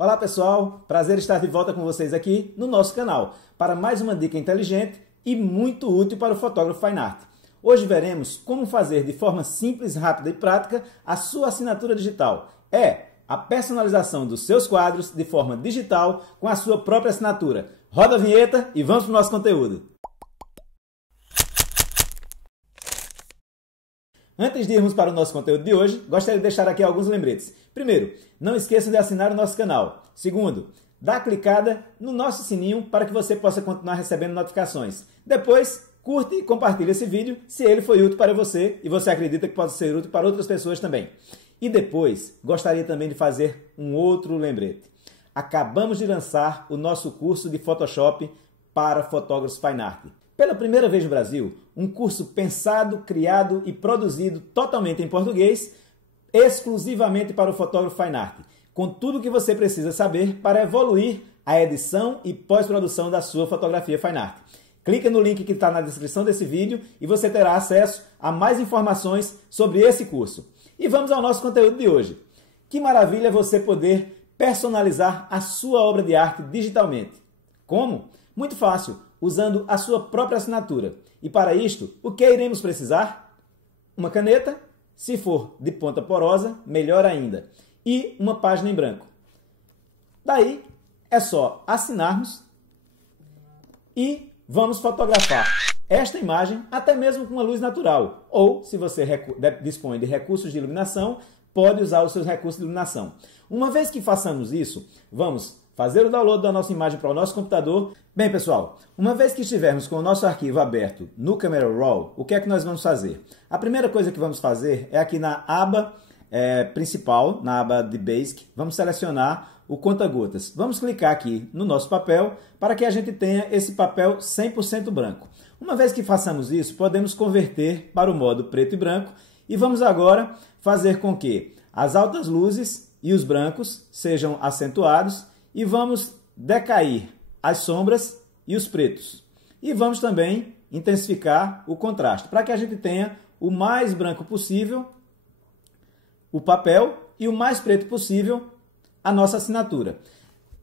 Olá pessoal, prazer estar de volta com vocês aqui no nosso canal para mais uma dica inteligente e muito útil para o fotógrafo fine art. Hoje veremos como fazer de forma simples, rápida e prática a sua assinatura digital. A personalização dos seus quadros de forma digital com a sua própria assinatura. Roda a vinheta e vamos para o nosso conteúdo. Antes de irmos para o nosso conteúdo de hoje, gostaria de deixar aqui alguns lembretes. Primeiro, não esqueça de assinar o nosso canal. Segundo, dá a clicada no nosso sininho para que você possa continuar recebendo notificações. Depois, curte e compartilhe esse vídeo se ele foi útil para você e você acredita que pode ser útil para outras pessoas também. E depois, gostaria também de fazer um outro lembrete. Acabamos de lançar o nosso curso de Photoshop para fotógrafos fine art. Pela primeira vez no Brasil, um curso pensado, criado e produzido totalmente em português, exclusivamente para o fotógrafo fine art, com tudo o que você precisa saber para evoluir a edição e pós-produção da sua fotografia fine art. Clique no link que está na descrição desse vídeo e você terá acesso a mais informações sobre esse curso. E vamos ao nosso conteúdo de hoje. Que maravilha você poder personalizar a sua obra de arte digitalmente. Como? Muito fácil, usando a sua própria assinatura. E para isto, o que iremos precisar? Uma caneta, se for de ponta porosa, melhor ainda. E uma página em branco. Daí, é só assinarmos e vamos fotografar esta imagem até mesmo com uma luz natural. Ou, se você dispõe de recursos de iluminação, pode usar os seus recursos de iluminação. Uma vez que façamos isso, vamos fazer o download da nossa imagem para o nosso computador. Bem, pessoal, uma vez que estivermos com o nosso arquivo aberto no Camera Raw, o que é que nós vamos fazer? A primeira coisa que vamos fazer é aqui na aba principal, na aba de Basic, vamos selecionar o conta-gotas. Vamos clicar aqui no nosso papel para que a gente tenha esse papel 100% branco. Uma vez que façamos isso, podemos converter para o modo preto e branco e vamos agora fazer com que as altas luzes e os brancos sejam acentuados e vamos decair as sombras e os pretos. E vamos também intensificar o contraste, para que a gente tenha o mais branco possível o papel e o mais preto possível a nossa assinatura.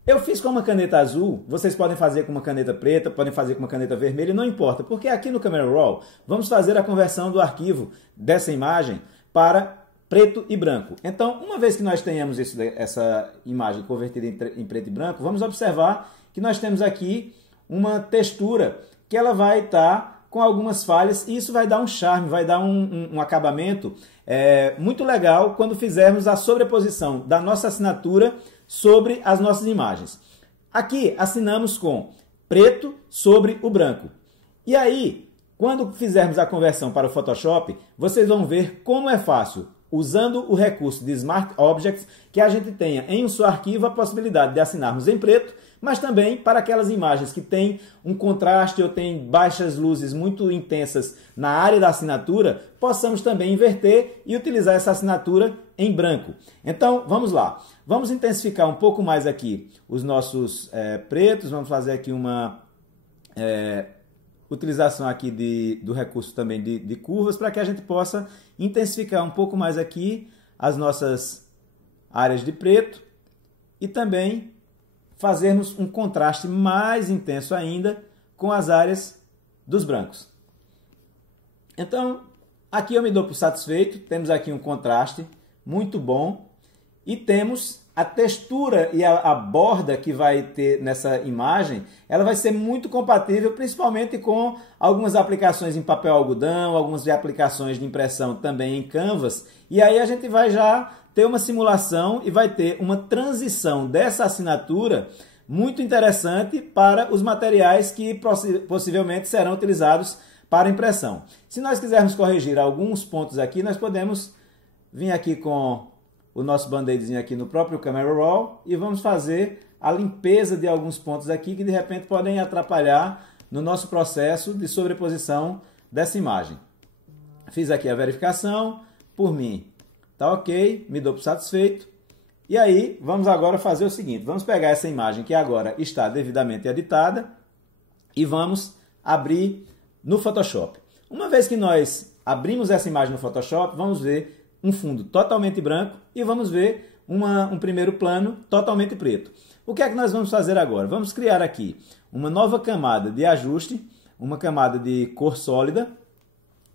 Eu fiz com uma caneta azul, vocês podem fazer com uma caneta preta, podem fazer com uma caneta vermelha, não importa, porque aqui no Camera Raw vamos fazer a conversão do arquivo dessa imagem para preto e branco. Então, uma vez que nós tenhamos essa imagem convertida em preto e branco, vamos observar que nós temos aqui uma textura que ela vai estar com algumas falhas e isso vai dar um charme, vai dar um acabamento muito legal quando fizermos a sobreposição da nossa assinatura sobre as nossas imagens. Aqui assinamos com preto sobre o branco. E aí, quando fizermos a conversão para o Photoshop, vocês vão ver como é fácil, usando o recurso de Smart Objects, que a gente tenha em um só arquivo a possibilidade de assinarmos em preto, mas também para aquelas imagens que têm um contraste ou têm baixas luzes muito intensas na área da assinatura, possamos também inverter e utilizar essa assinatura em branco. Então, vamos lá. Vamos intensificar um pouco mais aqui os nossos pretos, vamos fazer aqui uma utilização aqui do recurso também de curvas, para que a gente possa intensificar um pouco mais aqui as nossas áreas de preto e também fazermos um contraste mais intenso ainda com as áreas dos brancos. Então, aqui eu me dou por satisfeito, temos aqui um contraste muito bom e temos a textura e a borda que vai ter nessa imagem, ela vai ser muito compatível, principalmente com algumas aplicações em papel algodão, algumas aplicações de impressão também em Canvas, e aí a gente vai já ter uma simulação e vai ter uma transição dessa assinatura muito interessante para os materiais que possivelmente serão utilizados para impressão. Se nós quisermos corrigir alguns pontos aqui, nós podemos vir aqui com o nosso band-aidzinho aqui no próprio Camera Raw e vamos fazer a limpeza de alguns pontos aqui que de repente podem atrapalhar no nosso processo de sobreposição dessa imagem. Fiz aqui a verificação, por mim tá ok, me dou por satisfeito. E aí vamos agora fazer o seguinte, vamos pegar essa imagem que agora está devidamente editada e vamos abrir no Photoshop. Uma vez que nós abrimos essa imagem no Photoshop, vamos ver um fundo totalmente branco e vamos ver um primeiro plano totalmente preto. O que é que nós vamos fazer agora? Vamos criar aqui uma nova camada de ajuste, uma camada de cor sólida,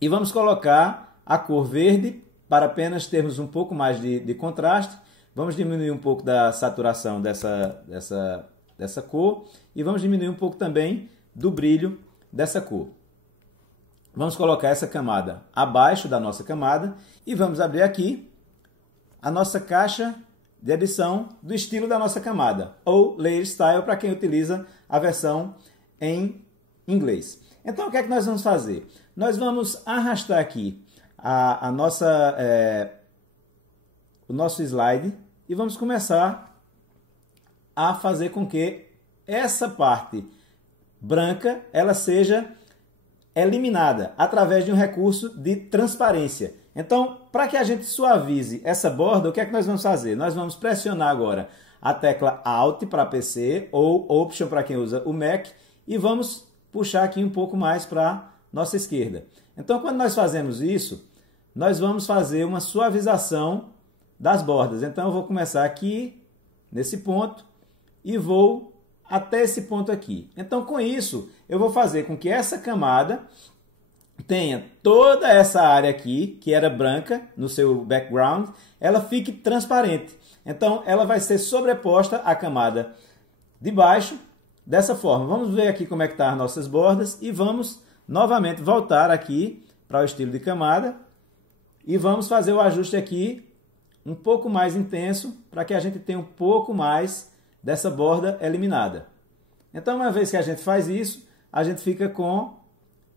e vamos colocar a cor verde para apenas termos um pouco mais de contraste. Vamos diminuir um pouco da saturação dessa cor e vamos diminuir um pouco também do brilho dessa cor. Vamos colocar essa camada abaixo da nossa camada e vamos abrir aqui a nossa caixa de edição do estilo da nossa camada, ou Layer Style para quem utiliza a versão em inglês. Então o que é que nós vamos fazer? Nós vamos arrastar aqui o nosso slide e vamos começar a fazer com que essa parte branca ela seja eliminada através de um recurso de transparência. Então, para que a gente suavize essa borda, o que é que nós vamos fazer? Nós vamos pressionar agora a tecla Alt para PC ou Option para quem usa o Mac e vamos puxar aqui um pouco mais para nossa esquerda. Então, quando nós fazemos isso, nós vamos fazer uma suavização das bordas. Então, eu vou começar aqui, nesse ponto, e vou até esse ponto aqui. Então, com isso, eu vou fazer com que essa camada tenha toda essa área aqui, que era branca no seu background, ela fique transparente. Então, ela vai ser sobreposta à camada de baixo, dessa forma. Vamos ver aqui como é que estão as nossas bordas e vamos novamente voltar aqui para o estilo de camada e vamos fazer o ajuste aqui um pouco mais intenso para que a gente tenha um pouco mais dessa borda eliminada. Então, uma vez que a gente faz isso, a gente fica com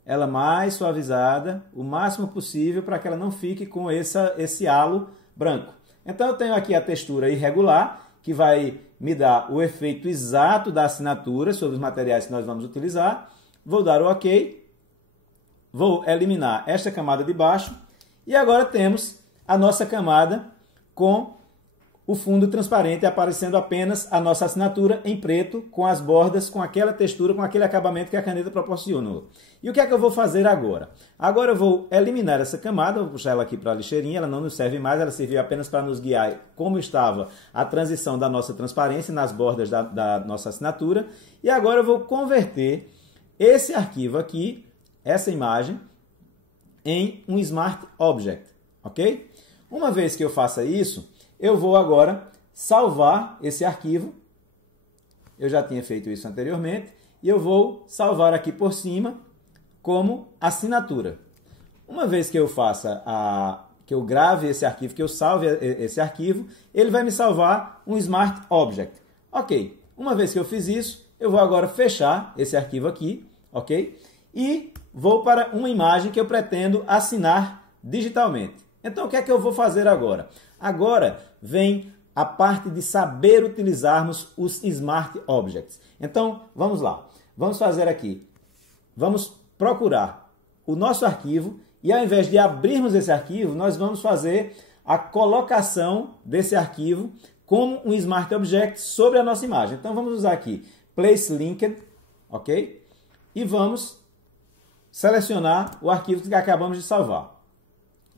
ela mais suavizada, o máximo possível, para que ela não fique com esse halo branco. Então, eu tenho aqui a textura irregular, que vai me dar o efeito exato da assinatura sobre os materiais que nós vamos utilizar. Vou dar o OK. Vou eliminar esta camada de baixo. E agora temos a nossa camada com o fundo transparente, aparecendo apenas a nossa assinatura em preto, com as bordas, com aquela textura, com aquele acabamento que a caneta proporcionou. E o que é que eu vou fazer agora? Agora eu vou eliminar essa camada, vou puxar ela aqui para a lixeirinha, ela não nos serve mais, ela serviu apenas para nos guiar como estava a transição da nossa transparência nas bordas da nossa assinatura. E agora eu vou converter esse arquivo aqui, essa imagem, em um Smart Object, ok? Uma vez que eu faça isso, eu vou agora salvar esse arquivo. Eu já tinha feito isso anteriormente. E eu vou salvar aqui por cima como assinatura. Uma vez que eu que eu grave esse arquivo, que eu salve esse arquivo, ele vai me salvar um Smart Object. Ok. Uma vez que eu fiz isso, eu vou agora fechar esse arquivo aqui, ok? E vou para uma imagem que eu pretendo assinar digitalmente. Então, o que é que eu vou fazer agora? Agora vem a parte de saber utilizarmos os Smart Objects. Então, vamos lá. Vamos fazer aqui. Vamos procurar o nosso arquivo e ao invés de abrirmos esse arquivo, nós vamos fazer a colocação desse arquivo como um Smart Object sobre a nossa imagem. Então, vamos usar aqui Place Linked, ok? E vamos selecionar o arquivo que acabamos de salvar.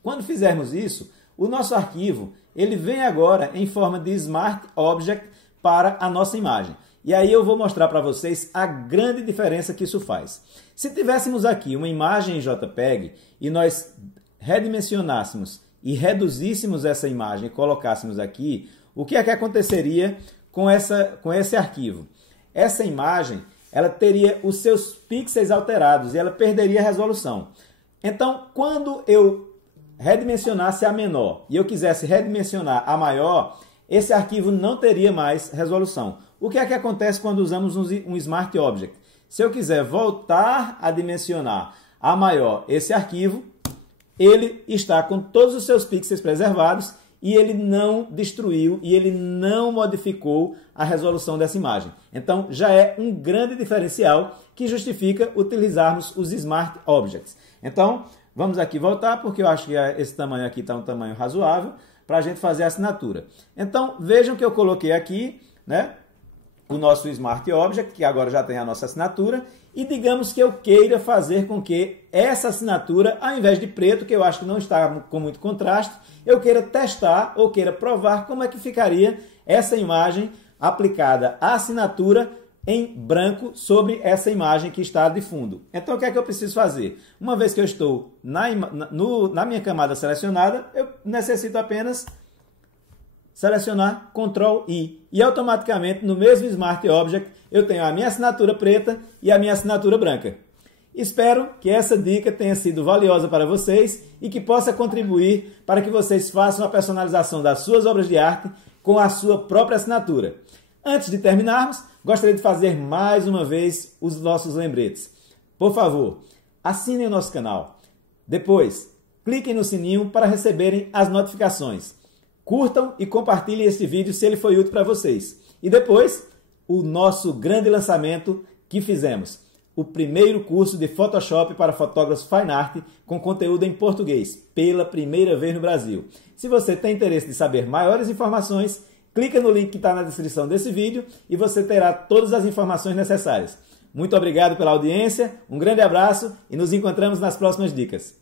Quando fizermos isso, o nosso arquivo ele vem agora em forma de Smart Object para a nossa imagem. E aí eu vou mostrar para vocês a grande diferença que isso faz. Se tivéssemos aqui uma imagem em JPEG e nós redimensionássemos e reduzíssemos essa imagem e colocássemos aqui, o que é que aconteceria com esse arquivo? Essa imagem ela teria os seus pixels alterados e ela perderia a resolução. Então, quando eu redimensionasse a menor e eu quisesse redimensionar a maior, esse arquivo não teria mais resolução. O que é que acontece quando usamos um Smart Object? Se eu quiser voltar a dimensionar a maior esse arquivo, ele está com todos os seus pixels preservados e ele não destruiu e ele não modificou a resolução dessa imagem. Então, já é um grande diferencial que justifica utilizarmos os Smart Objects. Então, vamos aqui voltar, porque eu acho que esse tamanho aqui está um tamanho razoável para a gente fazer a assinatura. Então, vejam que eu coloquei aqui, né, o nosso Smart Object, que agora já tem a nossa assinatura, e digamos que eu queira fazer com que essa assinatura, ao invés de preto, que eu acho que não está com muito contraste, eu queira testar ou queira provar como é que ficaria essa imagem aplicada à assinatura em branco sobre essa imagem que está de fundo. Então, o que é que eu preciso fazer? Uma vez que eu estou na minha camada selecionada, eu necessito apenas selecionar Ctrl+I. E automaticamente, no mesmo Smart Object, eu tenho a minha assinatura preta e a minha assinatura branca. Espero que essa dica tenha sido valiosa para vocês e que possa contribuir para que vocês façam a personalização das suas obras de arte com a sua própria assinatura. Antes de terminarmos, gostaria de fazer mais uma vez os nossos lembretes. Por favor, assinem o nosso canal. Depois, cliquem no sininho para receberem as notificações. Curtam e compartilhem este vídeo se ele foi útil para vocês. E depois, o nosso grande lançamento que fizemos. O primeiro curso de Photoshop para fotógrafos Fine Art com conteúdo em português, pela primeira vez no Brasil. Se você tem interesse de saber maiores informações, clica no link que está na descrição desse vídeo e você terá todas as informações necessárias. Muito obrigado pela audiência, um grande abraço e nos encontramos nas próximas dicas.